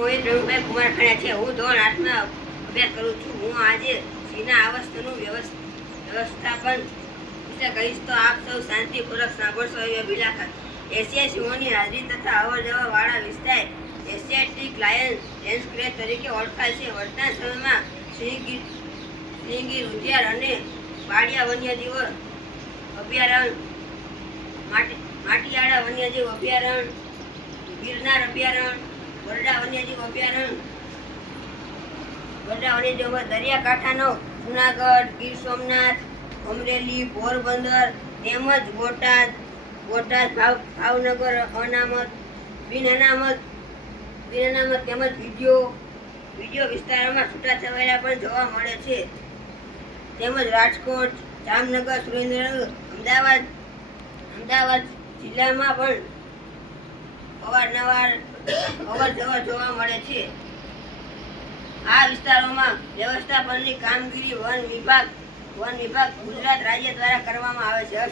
હું એ પ્રવીણભાઈ છે. હું ધોરણ આઠમાં અભ્યાસ કરું છું. હું આજે આવાસનું વ્યવસ- વ્યવસ્થાપન વિશે કહીશ તો આપ સૌ શાંતિપૂર્વક સાંભળશો એવી અભિલાષા. એશિયાઈ સિંહોની હાજરી તથા અવર જવર વાળા વિસ્તાર એશિયાટિક લાયન લેન્ડસ્કેપ તરીકે ઓળખાય છે. વર્તમાન સમયમાં સિંહગીર સિંહગીર ઉદ્યાન અને પાડિયા વન્યજીવો અભયારણ્ય માટી, માટીયાળા વન્યજીવ અભયારણ્ય, ગિરનાર અભયારણ્ય ગરડા વન્યજીવ અભયારણ્ય. ગરડા વન્યજીવ દરિયાકાંઠાનો જુનાગઢ, ગીર સોમનાથ, અમરેલી, પોરબંદર તેમજ બોટાદ બોટાદ, ભાવ, ભાવનગર, અનામત, બિન અનામત બિન અનામત તેમજ વીડિયો વીડિયો વિસ્તારોમાં છૂટાછવાયા પણ જોવા મળે છે. તેમજ રાજકોટ, જામનગર, સુરેન્દ્રનગર, અમદાવાદ અમદાવાદ જિલ્લામાં પણ અવારનવાર અવર જવર જોવા મળે છે. આ વિસ્તારોમાં વ્યવસ્થાપનની કામગીરી વન વિભાગ વન વિભાગ ગુજરાત રાજ્ય દ્વારા કરવામાં આવે છે.